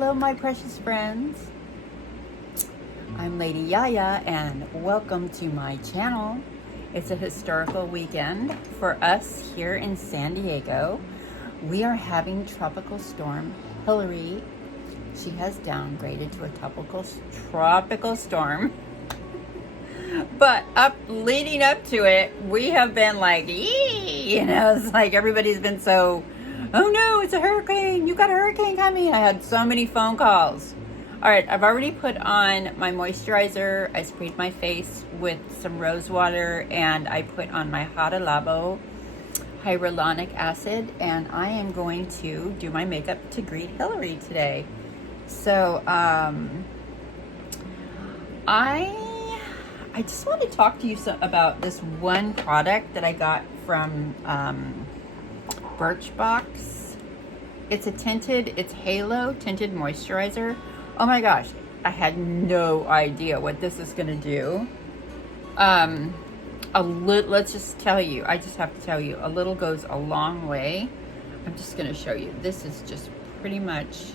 Hello, my precious friends. I'm Lady Yaya, and welcome to my channel. It's a historical weekend for us here in San Diego. We are having Tropical Storm Hillary. She has downgraded to a tropical storm. But leading up to it, we have been like, yee! You know, it's like everybody's been so, oh no, it's a hurricane. You got a hurricane coming. I had so many phone calls. All right, I've already put on my moisturizer. I sprayed my face with some rose water, and I put on my Hada Labo hyaluronic acid, and I am going to do my makeup to greet Hillary today. So, I just want to talk to you about this one product that I got from Birchbox. It's Halo Tinted Moisturizer. Oh my gosh, I had no idea what this is going to do. Let's just tell you, I just have to tell you, a little goes a long way. I'm just going to show you. This is just pretty much,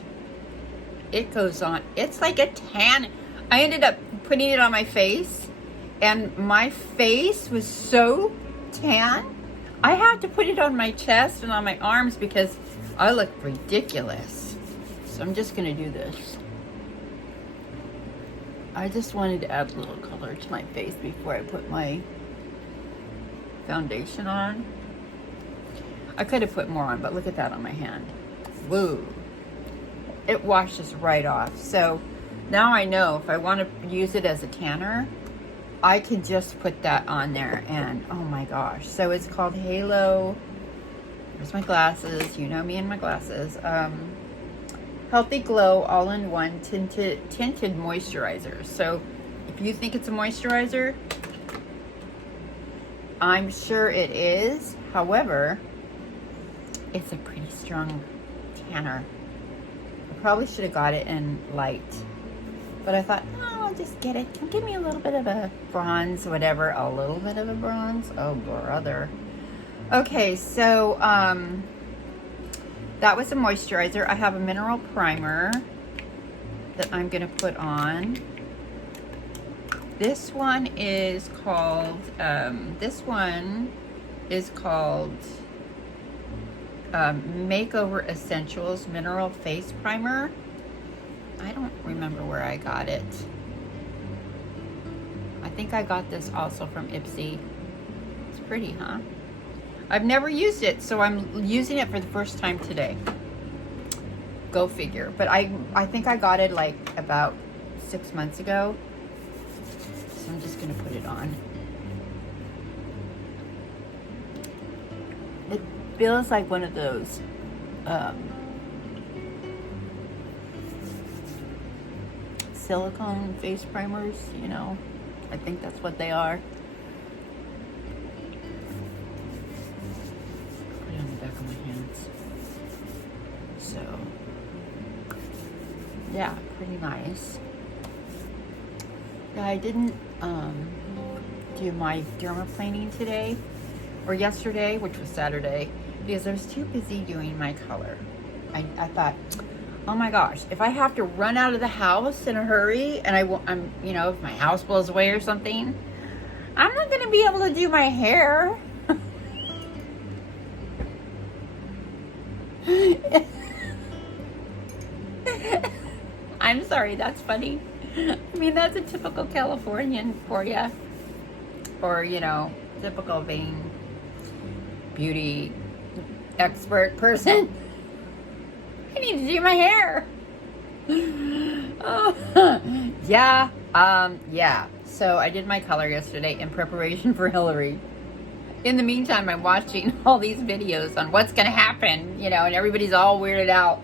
it goes on. It's like a tan. I ended up putting it on my face, and my face was so tan. I had to put it on my chest and on my arms because I look ridiculous. So I'm just going to do this. I just wanted to add a little color to my face before I put my foundation on. I could have put more on, but look at that on my hand. Woo. It washes right off. So now I know if I want to use it as a tanner, I can just put that on there, and oh my gosh. So it's called Halo. There's my glasses. You know me and my glasses. Healthy Glow All-in-One tinted Moisturizer. So if you think it's a moisturizer, I'm sure it is. However, it's a pretty strong tanner. I probably should have got it in light, but I thought, oh, I'll just get it. Give me a little bit of a bronze, whatever. A little bit of a bronze. Oh, brother. Okay, so that was a moisturizer. I have a mineral primer that I'm going to put on. This one is called Makeover Essentials Mineral Face Primer. I don't remember where I got it. I think I got this also from IPSY. It's pretty, huh? I've never used it, so I'm using it for the first time today. Go figure. But I think I got it like about 6 months ago. So I'm just going to put it on. It feels like one of those silicone face primers, you know. I think that's what they are. Put it on the back of my hands. So, yeah, pretty nice. Yeah, I didn't do my dermaplaning today or yesterday, which was Saturday, because I was too busy doing my color. I thought, oh my gosh, if I have to run out of the house in a hurry and I'm, you know, if my house blows away or something, I'm not going to be able to do my hair. I'm sorry, that's funny. I mean, that's a typical Californian for you. Or, you know, typical vain beauty expert person. I need to do my hair. Oh, yeah. Yeah. So I did my color yesterday in preparation for Hillary. In the meantime, I'm watching all these videos on what's going to happen, you know, and everybody's all weirded out.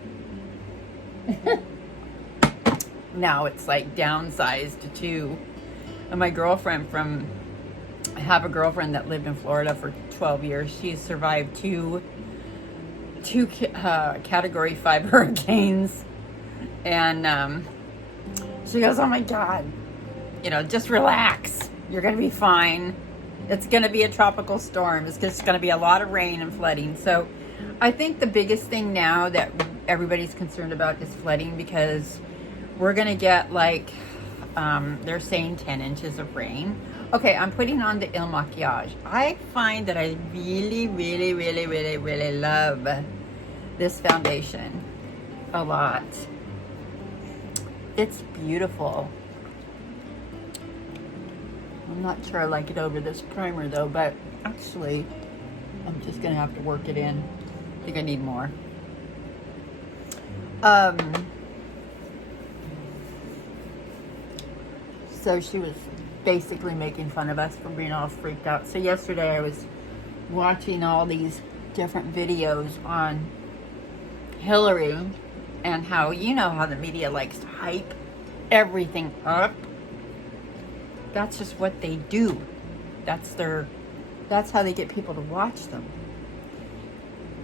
Now it's like downsized to 2. And my girlfriend I have a girlfriend that lived in Florida for 12 years. She's survived two Category 5 hurricanes. And she goes, oh my God, you know, just relax. You're going to be fine. It's going to be a tropical storm. It's just going to be a lot of rain and flooding. So I think the biggest thing now that everybody's concerned about is flooding, because we're gonna get like, they're saying 10 inches of rain. Okay, I'm putting on the Illmakiage. I find that I really, really, really, really, really love this foundation a lot. It's beautiful. I'm not sure I like it over this primer though, but actually I'm just gonna have to work it in. I think I need more. So she was basically making fun of us for being all freaked out. So yesterday I was watching all these different videos on Hillary and how, you know how the media likes to hype everything up. That's just what they do. That's how they get people to watch them.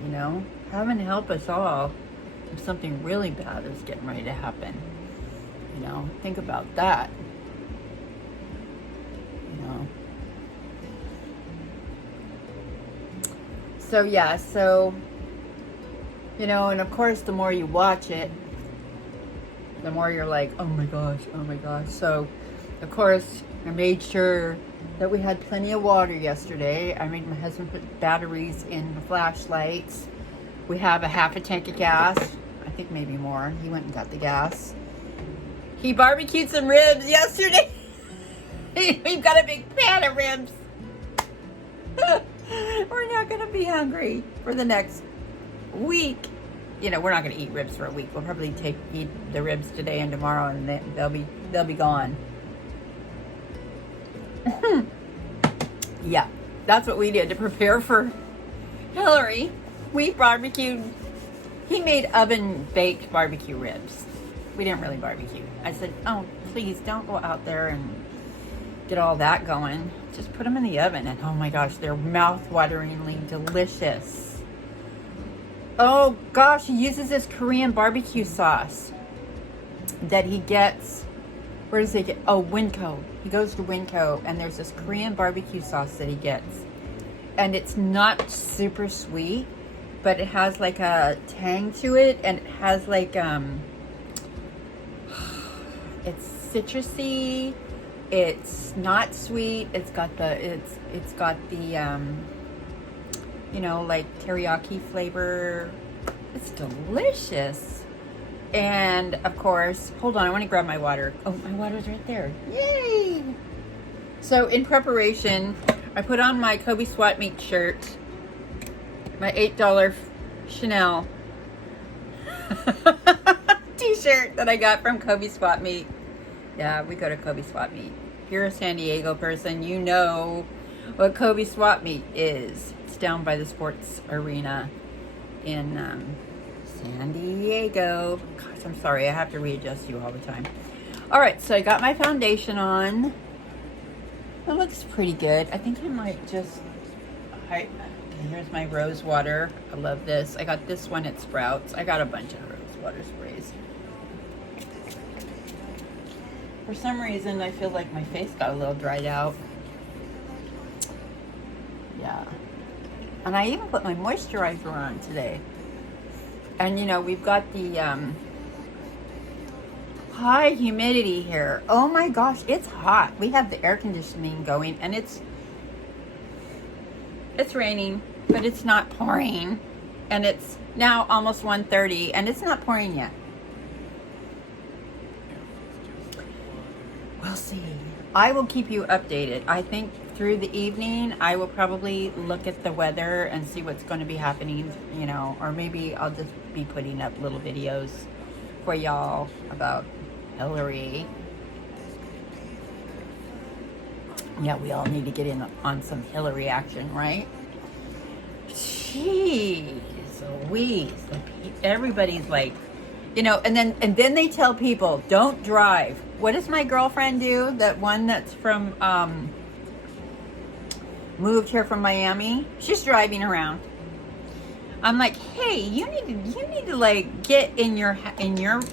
You know, heaven help us all if something really bad is getting ready to happen. You know, think about that. You know. So yeah, so, you know, and of course the more you watch it, the more you're like, oh my gosh, oh my gosh. So, of course, I made sure that we had plenty of water yesterday. I made my husband put batteries in the flashlights. We have a half a tank of gas. I think maybe more. He went and got the gas. He barbecued some ribs yesterday. We've got a big pan of ribs. We're not going to be hungry for the next week. You know, we're not going to eat ribs for a week. We'll probably eat the ribs today and tomorrow, and they'll be gone. Yeah, that's what we did to prepare for Hillary. We barbecued. He made oven-baked barbecue ribs. We didn't really barbecue. I said, oh, please don't go out there and get all that going. Just put them in the oven, and oh my gosh, they're mouth-wateringly delicious. Oh gosh, he uses this Korean barbecue sauce that he gets. Where does he get? Oh, Winco. He goes to Winco, and there's this Korean barbecue sauce that he gets. And it's not super sweet, but it has like a tang to it, and it has like, it's citrusy, it's not sweet, it's got the, you know, like teriyaki flavor. It's delicious. And of course, hold on, I want to grab my water. Oh, my water's right there. Yay! So in preparation, I put on my Kobe Swat Meat shirt, my $8 Chanel t-shirt that I got from Kobe Swat Meat. Yeah, we go to Kobe Swat Meat. If you're a San Diego person, you know what Kobe Swat Meat is. It's down by the sports arena in San Diego. Gosh, I'm sorry, I have to readjust you all the time. All right, so I got my foundation on. It looks pretty good. I think I might just, here's my rose water. I love this. I got this one at Sprouts. I got a bunch of rose water sprays. For some reason, I feel like my face got a little dried out. Yeah. And I even put my moisturizer on today. And you know, we've got the high humidity here. Oh my gosh, it's hot. We have the air conditioning going, and it's raining, but it's not pouring. And it's now almost 1:30, and it's not pouring yet. We'll see. I will keep you updated. I think through the evening, I will probably look at the weather and see what's going to be happening, you know, or maybe I'll just be putting up little videos for y'all about Hillary. Yeah, we all need to get in on some Hillary action, right? Jeez Louise. Everybody's like, you know, and then they tell people, don't drive. What does my girlfriend do? That one that's from, moved here from Miami. She's driving around. I'm like, hey, you need to like get in your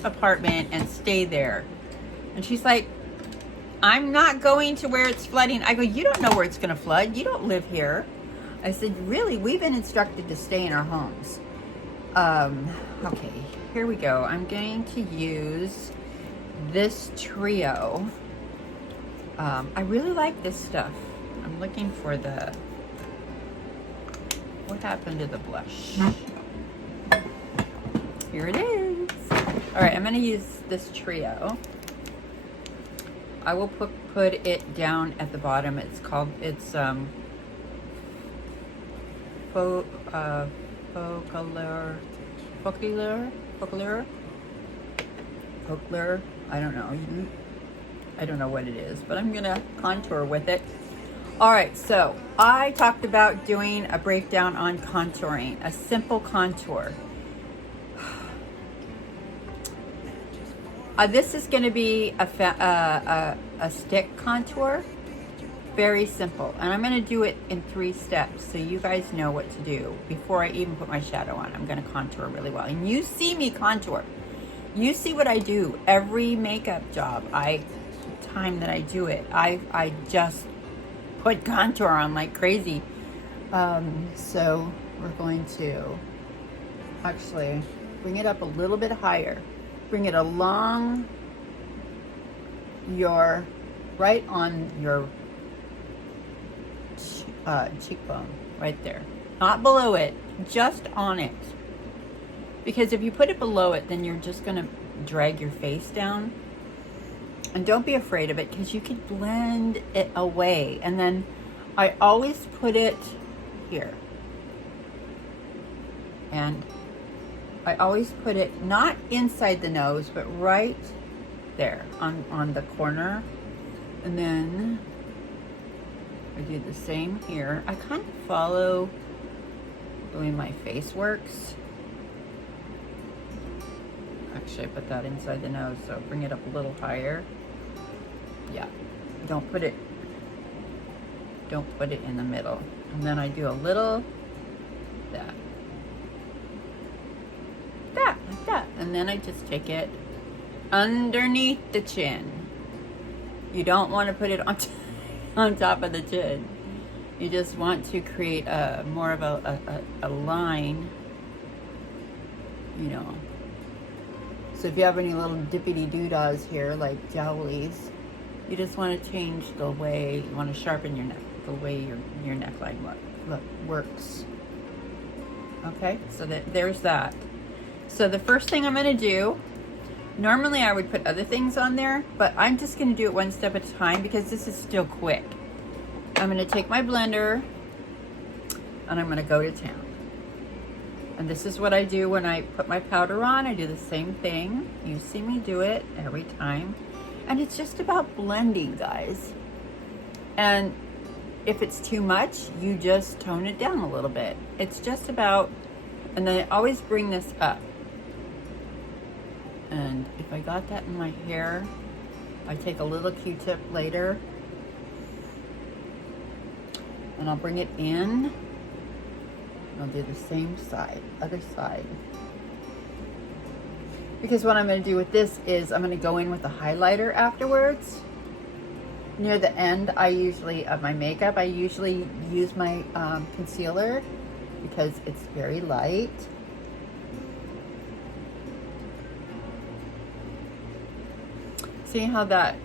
apartment and stay there. And she's like, I'm not going to where it's flooding. I go, you don't know where it's going to flood. You don't live here. I said, really? We've been instructed to stay in our homes. Okay, here we go. I'm going to use this trio. I really like this stuff. I'm looking for the, what happened to the blush? Here it is. All right, I'm gonna use this trio. I will put it down at the bottom. It's called, it's Focular, I don't know. I don't know what it is, but I'm gonna contour with it. All right, so I talked about doing a breakdown on contouring, a simple contour. This is gonna be a stick contour, very simple. And I'm gonna do it in 3 steps so you guys know what to do before I even put my shadow on. I'm gonna contour really well. And you see me contour. You see what I do. Every makeup job, time that I do it, I just put contour on like crazy. So we're going to actually bring it up a little bit higher. Bring it along your, right on your cheekbone, right there. Not below it, just on it. Because if you put it below it, then you're just gonna drag your face down. And don't be afraid of it, because you could blend it away. And then I always put it here. And I always put it not inside the nose, but right there on the corner. And then I do the same here. I kind of follow the way my face works. Actually, I put that inside the nose, so bring it up a little higher. Yeah, don't put it in the middle. And then I do a little like that. And then I just take it underneath the chin. You don't want to put it on top of the chin. You just want to create more of a line, you know. So if you have any little dippity doodahs here, like jowlies, you just want to change the way, you want to sharpen your neck, the way your neckline works. Okay, so there's that. So the first thing I'm going to do, normally I would put other things on there, but I'm just going to do it one step at a time because this is still quick. I'm going to take my blender and I'm going to go to town. And this is what I do when I put my powder on. I do the same thing. You see me do it every time. And it's just about blending, guys. And if it's too much, you just tone it down a little bit. It's just about, and then I always bring this up. And if I got that in my hair, I take a little Q-tip later and I'll bring it in. I'll do the same side, other side. Because what I'm going to do with this is I'm going to go in with a highlighter afterwards. Near the end, of my makeup, I usually use my concealer because it's very light. See how that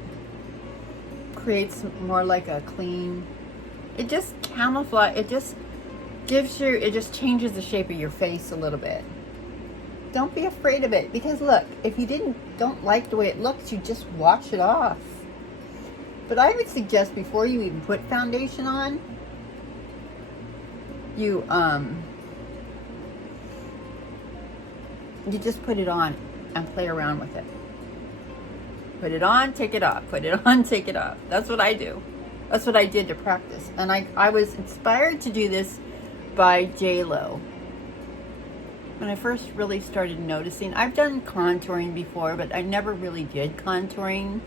creates more like a clean, it just it just changes the shape of your face a little bit. Don't be afraid of it, because look, if you don't like the way it looks, you just wash it off. But I would suggest before you even put foundation on, you just put it on and play around with it. Put it on, take it off. Put it on, take it off. That's what I do. That's what I did to practice. And I was inspired to do this by J-Lo. When I first really started noticing, I've done contouring before, but I never really did contouring.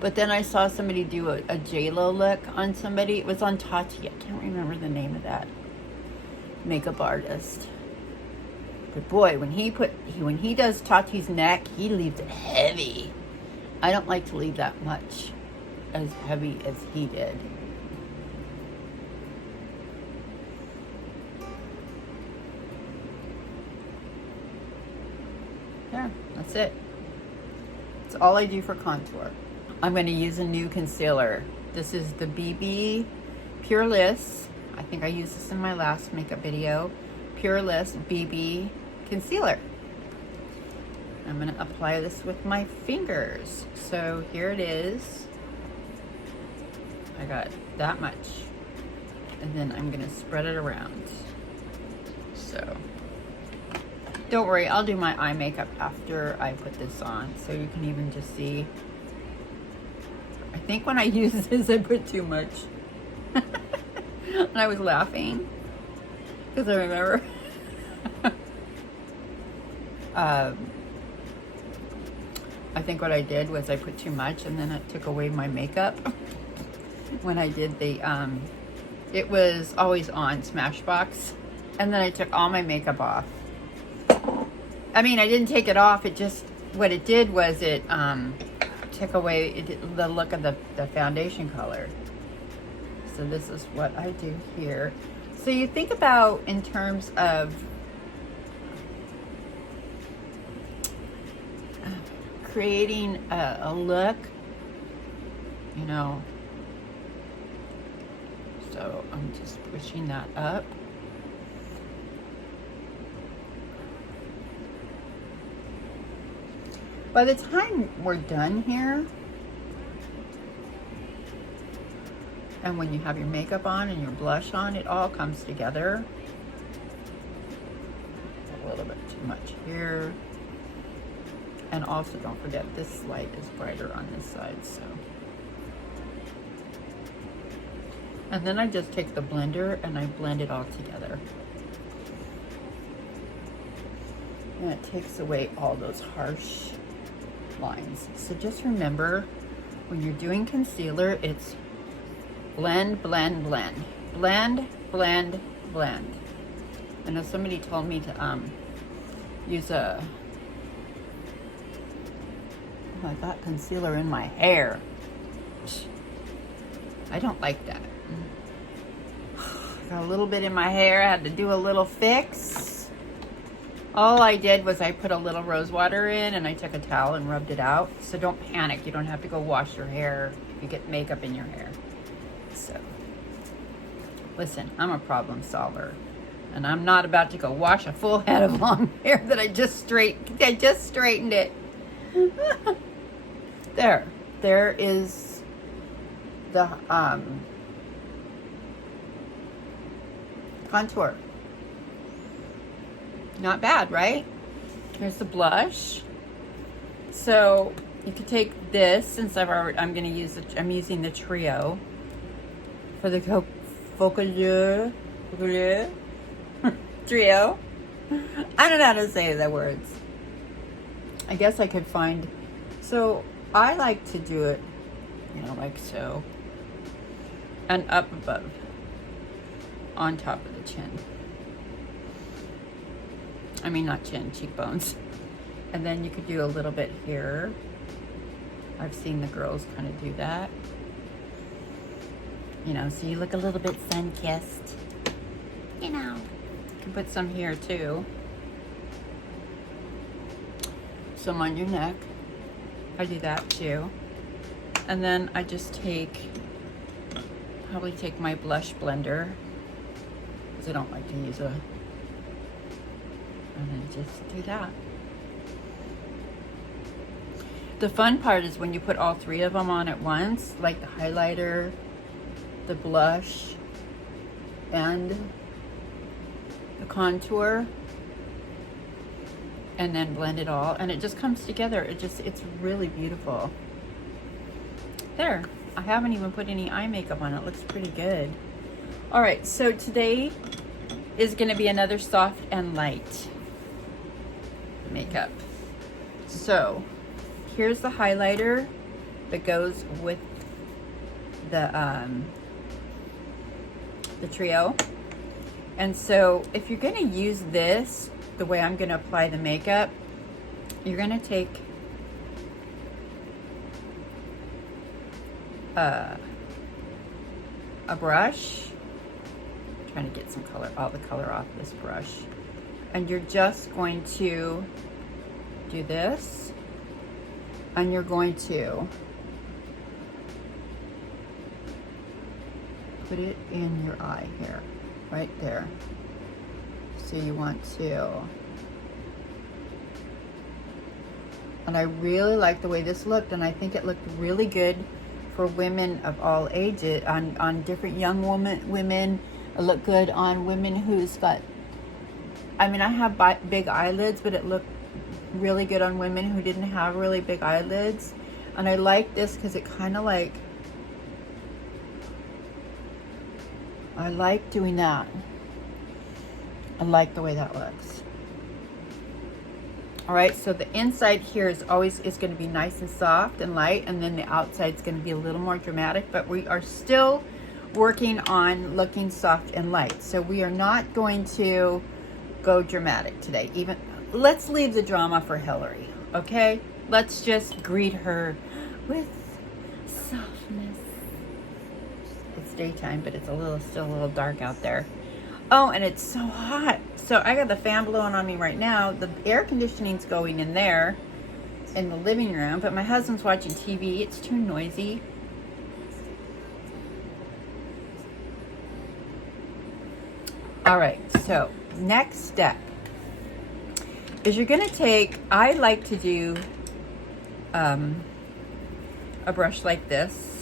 But then I saw somebody do a J-Lo look on somebody. It was on Tati. I can't remember the name of that makeup artist. But boy, when he does Tati's neck, he leaves it heavy. I don't like to leave that much as heavy as he did. There, that's it. That's all I do for contour. I'm going to use a new concealer. This is the BB Purlisse. I think I used this in my last makeup video. Purlisse BB Concealer. I'm going to apply this with my fingers. So here it is. I got that much. And then I'm going to spread it around. So don't worry, I'll do my eye makeup after I put this on, so you can even just see. I think when I used this, I put too much. And I was laughing because I remember I think what I did was I put too much, and then it took away my makeup. When I did the it was Always On Smashbox, and then I took all my makeup off. I mean, I didn't take it off, it just, what it did was it took away the look of the foundation color. So this is what I do here. So you think about in terms of creating a look, you know. So I'm just pushing that up. By the time we're done here, and when you have your makeup on and your blush on, it all comes together. A little bit too much here. And also don't forget, this light is brighter on this side, so. And then I just take the blender and I blend it all together. And it takes away all those harsh lines. So just remember, when you're doing concealer, it's blend, blend, blend. Blend, blend, blend. I know somebody told me to use a, oh, I got concealer in my hair. I don't like that. Got a little bit in my hair, I had to do a little fix. All I did was I put a little rose water in and I took a towel and rubbed it out. So don't panic, you don't have to go wash your hair if you get makeup in your hair. So, listen, I'm a problem solver. And I'm not about to go wash a full head of long hair that I just straightened it. There is the contour. Not bad, right? Here's the blush. So you could take this, since I'm using the trio for the Focus trio. I don't know how to say the words. I guess I could find, so I like to do it, you know, like so, and up above, on top of the chin. I mean, not chin, cheekbones. And then you could do a little bit here. I've seen the girls kind of do that. You know, so you look a little bit sun-kissed. You know. You can put some here too. Some on your neck. I do that too. And then I just probably take my blush blender, because I don't like to use a, and then just do that. The fun part is when you put all three of them on at once, like the highlighter, the blush, and the contour, and then blend it all, and it just comes together. It's really beautiful. There, I haven't even put any eye makeup on. It looks pretty good. All right, so today is gonna be another soft and light makeup. So here's the highlighter that goes with the trio. And so if you're gonna use this the way I'm gonna apply the makeup, you're gonna take a brush. I'm trying to get some color, all the color off this brush, and you're just going to, I'm do this, and you're going to put it in your eye here, right there. So you want to, and I really like the way this looked, and I think it looked really good for women of all ages, on different young women. It looked good on women who's got, I mean, I have big eyelids, but it looked really good on women who didn't have really big eyelids. And I like this because it kind of like, I like doing that. I like the way that looks. All right, so the inside here is always going to be nice and soft and light, and then the outside is going to be a little more dramatic, but we are still working on looking soft and light. So we are not going to go dramatic today. Even let's leave the drama for Hillary, okay? Let's just greet her with softness. It's daytime, but it's still a little dark out there. Oh, and it's so hot. So I got the fan blowing on me right now. The air conditioning's going in there in the living room, but my husband's watching TV. It's too noisy. All right, so next step is you're gonna take, I like to do a brush like this.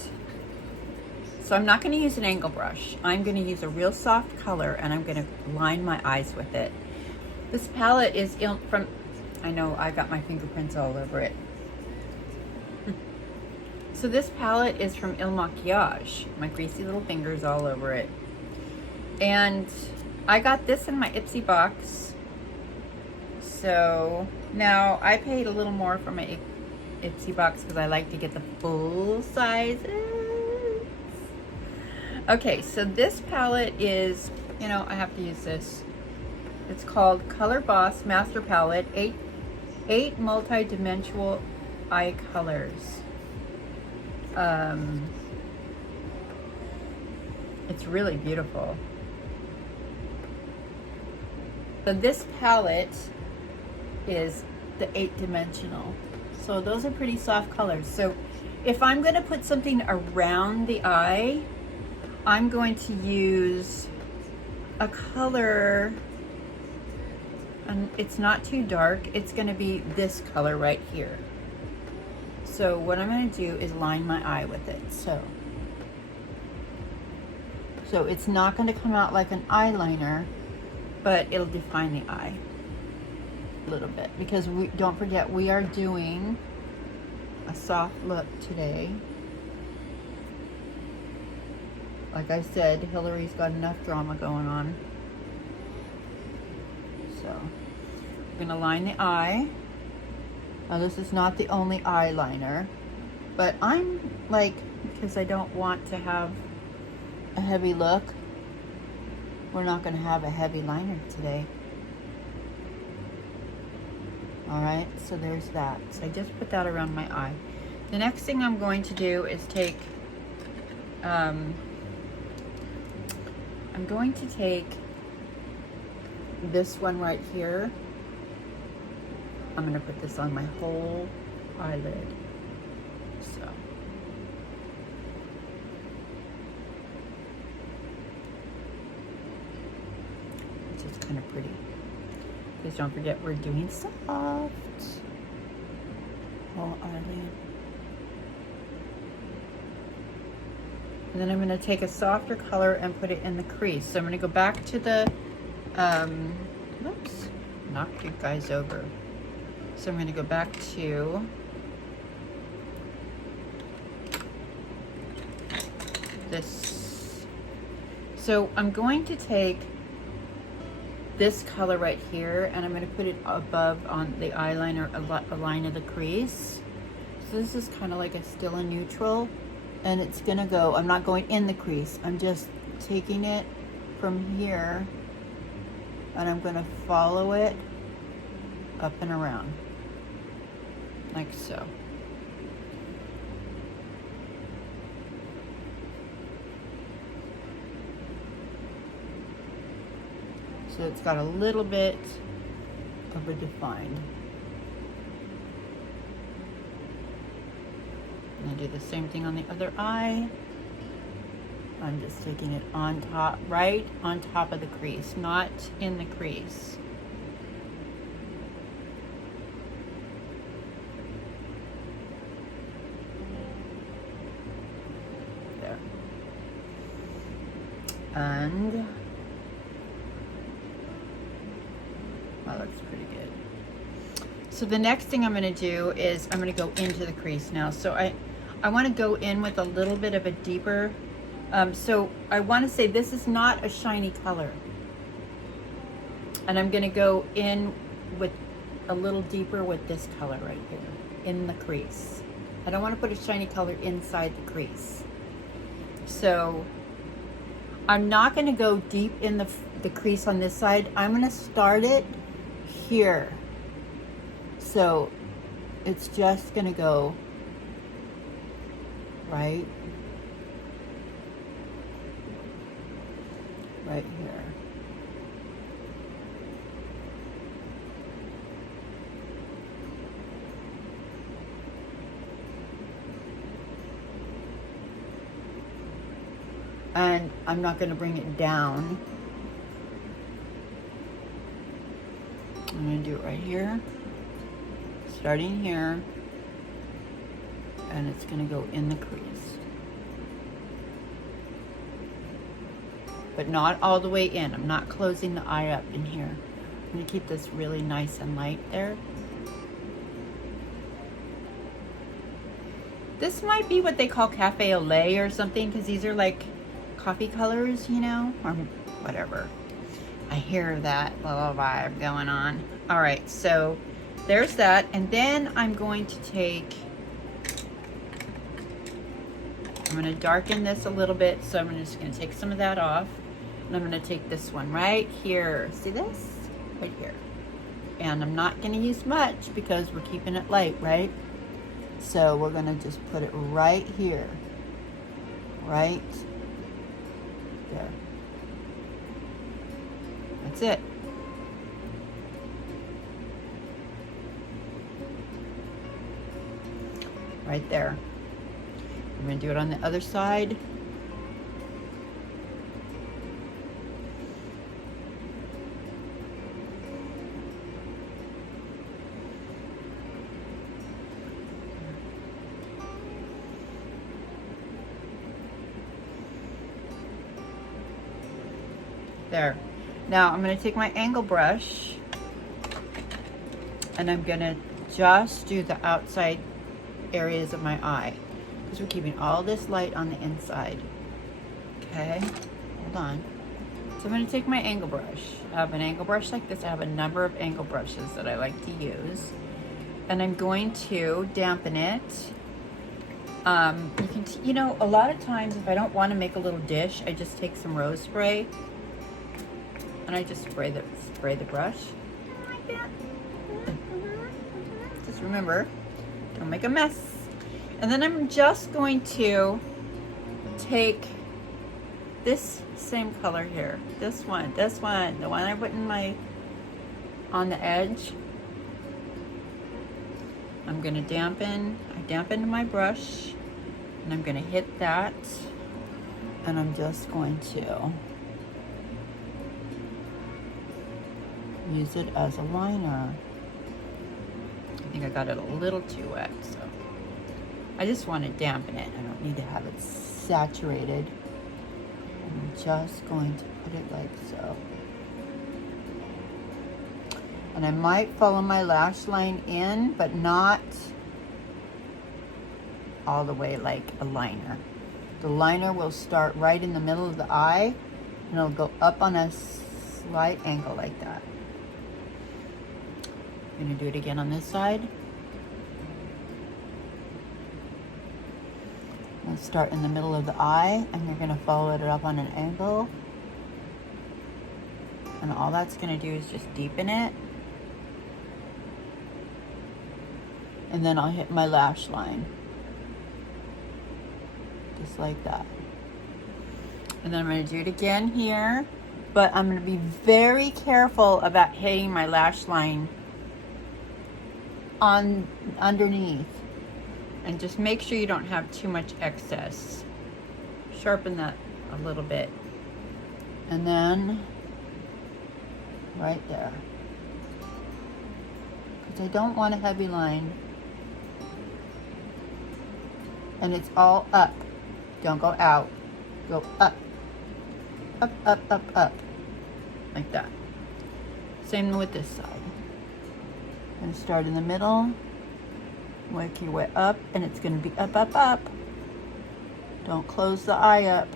So I'm not going to use an angle brush. I'm going to use a real soft color, and I'm going to line my eyes with it. This palette is from, I know I got my fingerprints all over it. So this palette is from Illmakiage. My greasy little fingers all over it. And I got this in my IPSY box. So now I paid a little more for my IPSY box because I like to get the full sizes. Okay, so this palette is, you know, I have to use this. It's called Color Boss Master Palette, 8 multi-dimensional eye colors. It's really beautiful. So this palette is the 8-dimensional. So those are pretty soft colors. So if I'm going to put something around the eye, I'm going to use a color, and it's not too dark. It's going to be this color right here. So what I'm going to do is line my eye with it. So it's not going to come out like an eyeliner, but it'll define the eye a little bit, because don't forget, we are doing a soft look today. Like I said, Hillary's got enough drama going on. So we're gonna line the eye. Now this is not the only eyeliner, but I'm like, because I don't want to have a heavy look, we're not gonna have a heavy liner today. All right, so there's that. So I just put that around my eye. The next thing I'm going to do is take, I'm going to take this one right here. I'm going to put this on my whole eyelid. So. It's just kind of pretty. Please don't forget, we're doing soft. Whole eyelid. And then I'm going to take a softer color and put it in the crease. So I'm going to go back to the, whoops, knocked you guys over. So I'm going to go back to this. So I'm going to take this color right here, and I'm going to put it above on the eyeliner, a line of the crease. So this is kind of like still a neutral. And it's gonna go, I'm not going in the crease, I'm just taking it from here, and I'm gonna follow it up and around, like so. So it's got a little bit of a defined. going to do the same thing on the other eye. I'm just taking it on top, right on top of the crease, not in the crease. There. And that looks pretty good. So the next thing I'm going to do is I'm going to go into the crease now. So I want to go in with a little bit of a deeper, so I want to say this is not a shiny color. And I'm going to go in with a little deeper with this color right here in the crease. I don't want to put a shiny color inside the crease. So I'm not going to go deep in the crease on this side. I'm going to start it here. So it's just going to go right here. And I'm not going to bring it down. I'm going to do it right here, starting here, and it's going to go in the crease. But not all the way in. I'm not closing the eye up in here. I'm going to keep this really nice and light there. This might be what they call cafe au lait or something, because these are like coffee colors, you know, or whatever. I hear that little vibe going on. All right, so there's that. And then I'm going to take, I'm going to darken this a little bit. So I'm just going to take some of that off. And I'm going to take this one right here. See this? Right here. And I'm not going to use much because we're keeping it light, right? So we're going to just put it right here. Right there. That's it. Right there. I'm going to do it on the other side. There. Now I'm going to take my angle brush and I'm going to just do the outside areas of my eye because we're keeping all this light on the inside. Okay, hold on. So I'm going to take my angle brush. I have an angle brush like this. I have a number of angle brushes that I like to use, and I'm going to dampen it. You can, you know, a lot of times if I don't want to make a little dish, I just take some rose spray and I just spray the brush like that. Just remember, don't make a mess. And then I'm just going to take this same color here, this one, the one I put in my, on the edge. I'm gonna dampen, I dampened my brush, and I'm gonna hit that, and I'm just going to use it as a liner. I think I got it a little too wet, so I just want to dampen it. I don't need to have it saturated. I'm just going to put it like so. And I might follow my lash line in, but not all the way like a liner. The liner will start right in the middle of the eye, and it'll go up on a slight angle like that. I'm going to do it again on this side. I'm going to start in the middle of the eye, and you're going to follow it up on an angle. And all that's going to do is just deepen it. And then I'll hit my lash line. Just like that. And then I'm going to do it again here. But I'm going to be very careful about hitting my lash line on underneath. And just make sure you don't have too much excess. Sharpen that a little bit. And then right there. Because I don't want a heavy line. And it's all up. Don't go out. Go up. Up, up, up, up. Like that. Same with this side. And start in the middle. Work your way up, and it's going to be up, up, up. Don't close the eye up.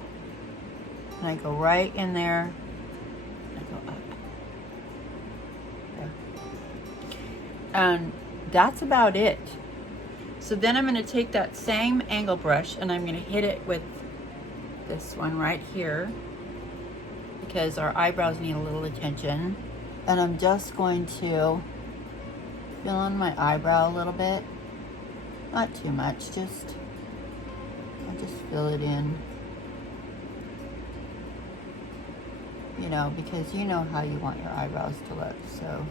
And I go right in there. I go up. There. And that's about it. So then I'm going to take that same angle brush and I'm going to hit it with this one right here, because our eyebrows need a little attention. And I'm just going to fill in my eyebrow a little bit. Not too much, I'll just fill it in. You know, because you know how you want your eyebrows to look, so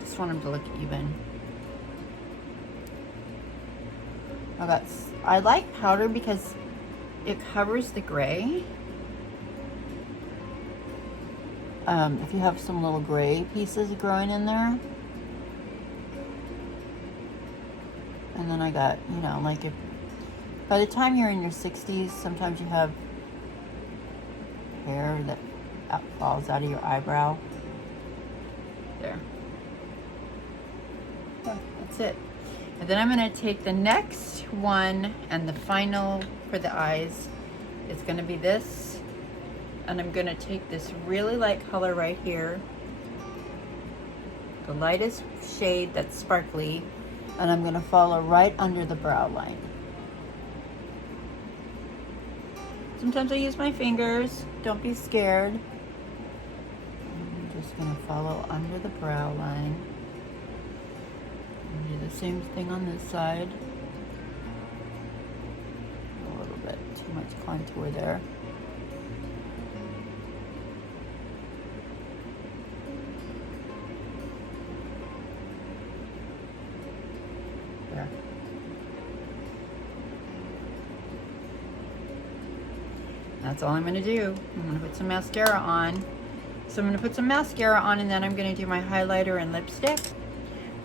just want them to look even. I like powder because it covers the gray. If you have some little gray pieces growing in there. And then I got, you know, like if by the time you're in your 60s, sometimes you have hair that falls out of your eyebrow. There. Yeah, that's it. And then I'm going to take the next one, and the final for the eyes is going to be this. And I'm going to take this really light color right here, the lightest shade that's sparkly, and I'm going to follow right under the brow line. Sometimes I use my fingers. Don't be scared. I'm just going to follow under the brow line. And do the same thing on this side. A little bit too much contour there. There. That's all I'm going to do. I'm going to put some mascara on. So I'm going to put some mascara on, and then I'm going to do my highlighter and lipstick.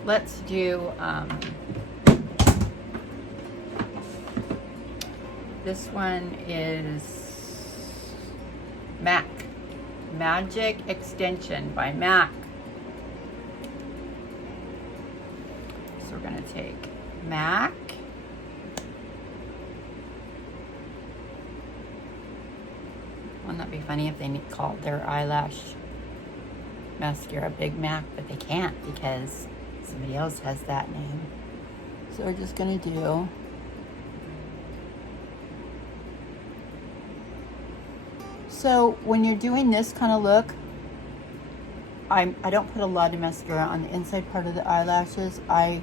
Let's do this one is Mac-Magic Extension by Mac. So we're going to take Mac. Wouldn't that be funny if they called their eyelash mascara Big Mac, but they can't because somebody else has that name. So we're just gonna do so when you're doing this kind of look, I don't put a lot of mascara on the inside part of the eyelashes. I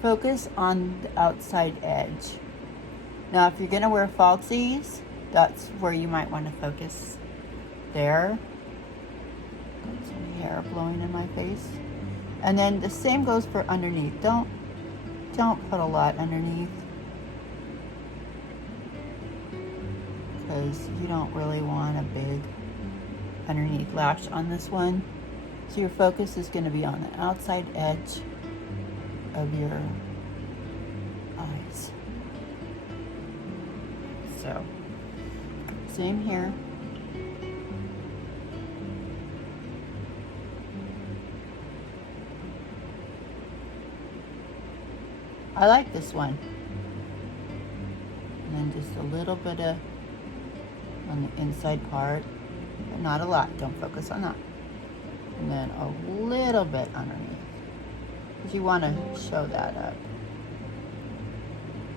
focus on the outside edge. Now if you're gonna wear falsies, that's where you might want to focus there. Got some hair blowing in my face. And then the same goes for underneath. Don't put a lot underneath, because you don't really want a big underneath lash on this one. So your focus is going to be on the outside edge of your eyes. So same here. I like this one. And then just a little bit of on the inside part, but not a lot. Don't focus on that. And then a little bit underneath, because you want to show that up.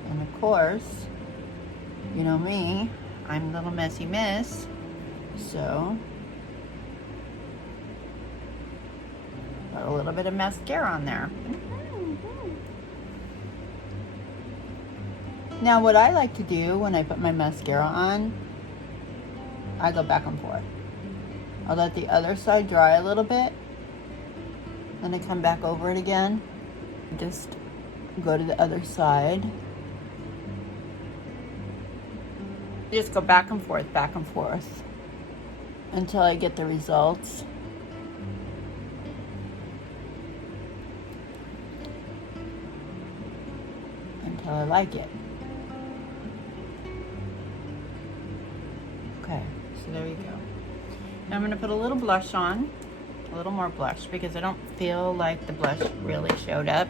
And of course, you know me, I'm a little messy miss, so got a little bit of mascara on there. Now what I like to do when I put my mascara on, I go back and forth. I'll let the other side dry a little bit, then I come back over it again. Just go to the other side. Just go back and forth until I get the results. Until I like it. Okay, so there you go. Now I'm going to put a little blush on, a little more blush, because I don't feel like the blush really showed up.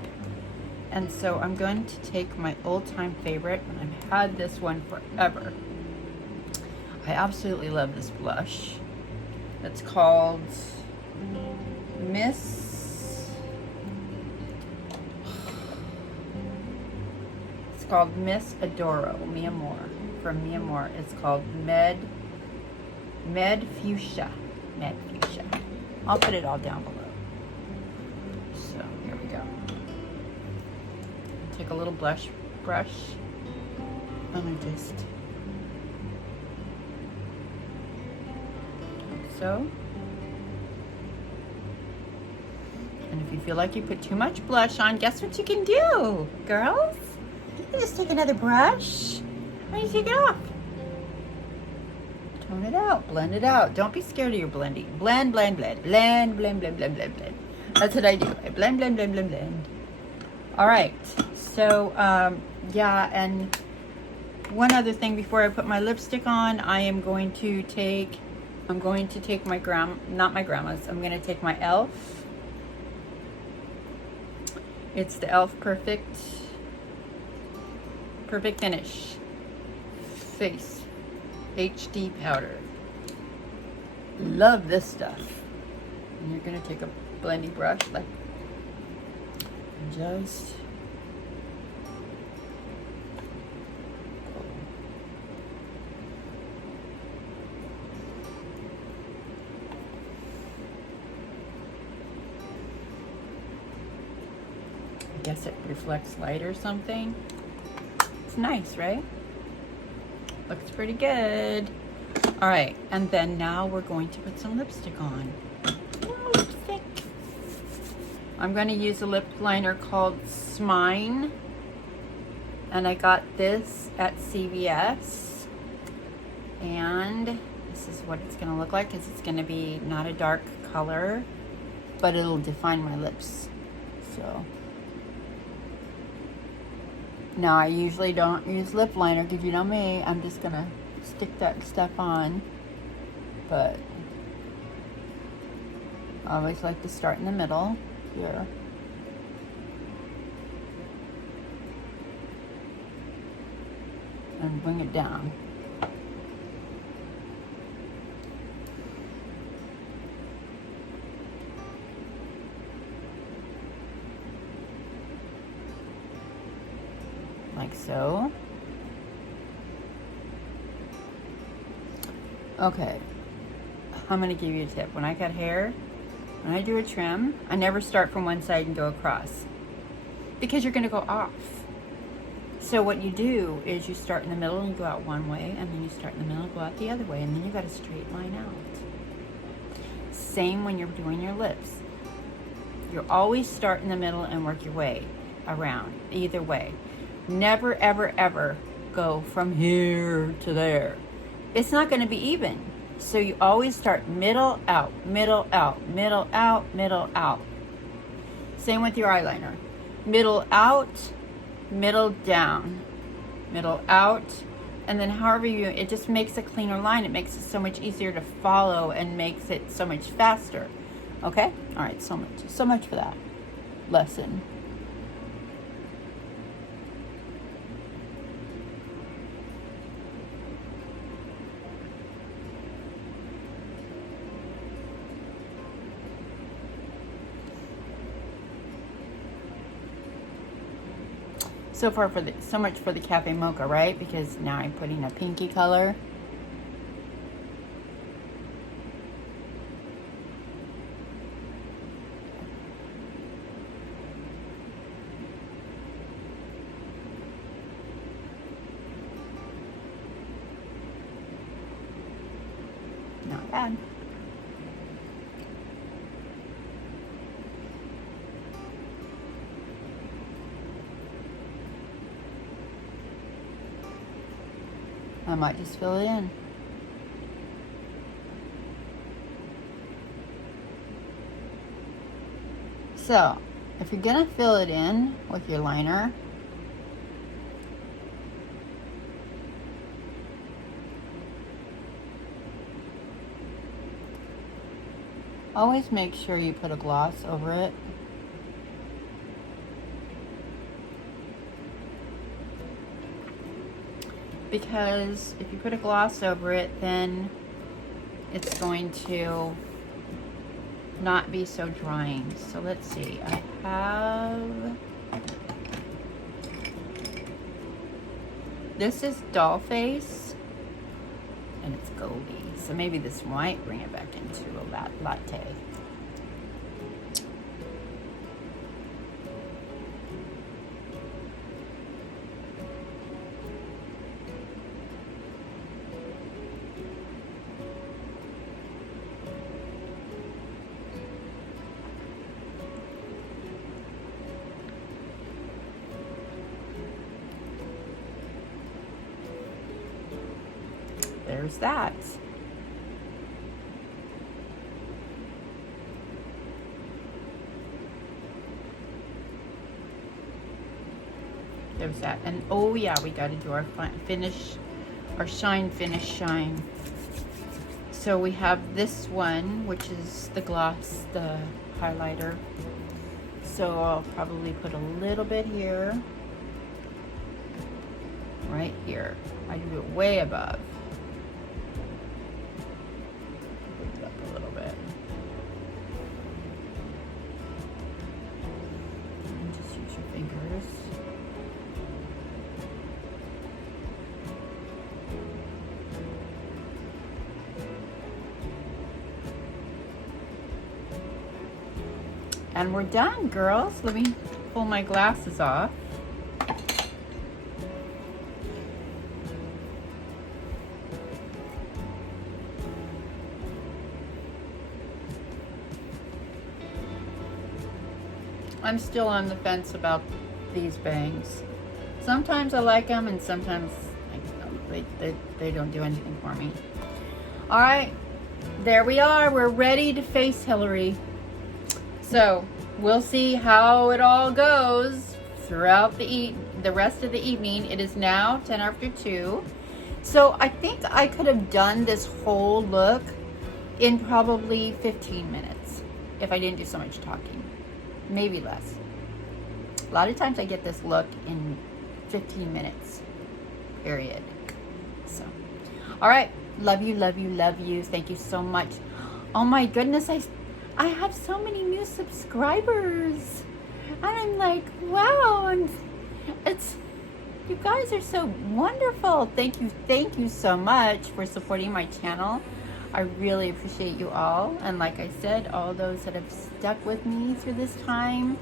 And so I'm going to take my old-time favorite, and I've had this one forever. I absolutely love this blush. It's called Miss Adorno, Mi Amour, from Mi Amour. It's called Med-Fushia. I'll put it all down below. So here we go. Take a little blush brush. I'm gonna just like so. And if you feel like you put too much blush on, guess what you can do, girls? You can just take another brush and you take it off. Tone it out, blend it out. Don't be scared of your blending. Blend, blend, blend, blend, blend, blend, blend, blend, blend. That's what I do. I blend, blend, blend, blend, blend. All right. So, yeah, and one other thing before I put my lipstick on, I'm going to take my not my grandma's. I'm going to take my e.l.f. It's the e.l.f. Perfect Finish Face HD powder. Love this stuff. And you're gonna take a blending brush, like, just I guess it reflects light or something. It's nice, right? Looks pretty good. All right, and then now we're going to put some lipstick on. Lipstick. I'm going to use a lip liner called SMINE, and I got this at CVS. And this is what it's going to look like, because it's going to be not a dark color, but it'll define my lips. So now, I usually don't use lip liner, because you know me, I'm just gonna stick that stuff on, but I always like to start in the middle here. And bring it down. Like so. Okay, I'm gonna give you a tip. When I cut hair, when I do a trim, I never start from one side and go across, because you're gonna go off. So what you do is you start in the middle and you go out one way, and then you start in the middle and go out the other way, and then you got a straight line out. Same when you're doing your lips. You always start in the middle and work your way around, either way. Never, ever, ever go from here to there. It's not going to be even. So you always start middle out, middle out, middle out, middle out. Same with your eyeliner. Middle out, middle down, middle out, and then however you, it just makes a cleaner line. It makes it so much easier to follow and makes it so much faster. Okay? All right, so much for that lesson. So far so much for the Cafe Mocha, right? Because now I'm putting a pinky color. Not bad. I might just fill it in. So, if you're gonna fill it in with your liner, always make sure you put a gloss over it. Because if you put a gloss over it, then it's going to not be so drying. So let's see, I have, this is Doll Face and it's goldy, so maybe this might bring it back into a latte. There's that. There's that. And oh yeah, we got to do our finish, our shine, finish, shine. So we have this one, which is the gloss, the highlighter. So I'll probably put a little bit here, right here. I do it way above. And we're done, girls. Let me pull my glasses off. I'm still on the fence about these bangs. Sometimes I like them and sometimes they don't do anything for me. All right, there we are. We're ready to face Hillary. So we'll see how it all goes throughout the rest of the evening. It is now 10 after 2. So I think I could have done this whole look in probably 15 minutes if I didn't do so much talking. Maybe less. A lot of times I get this look in 15 minutes, period. So, all right. Love you, love you, love you. Thank you so much. Oh my goodness, I have so many new subscribers. And I'm like, wow, and you guys are so wonderful. Thank you so much for supporting my channel. I really appreciate you all. And like I said, all those that have stuck with me through this time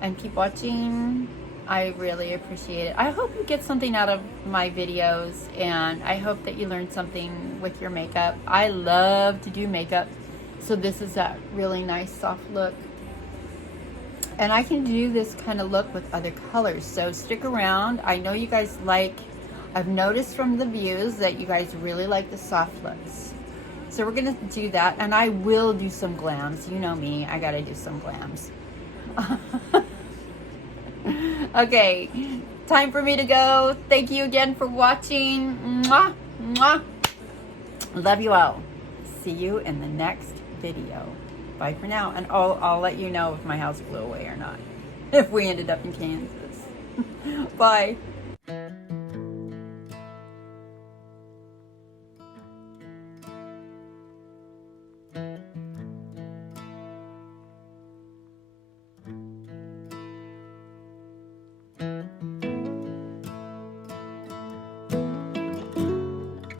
and keep watching, I really appreciate it. I hope you get something out of my videos, and I hope that you learned something with your makeup. I love to do makeup. So this is that really nice soft look. And I can do this kind of look with other colors. So stick around. I know you guys I've noticed from the views that you guys really like the soft looks. So we're gonna do that, and I will do some glams. You know me, I gotta do some glams. Okay, time for me to go. Thank you again for watching. Mwah, mwah. Love you all. See you in the next video. Bye for now. And I'll let you know if my house blew away or not. If we ended up in Kansas. Bye.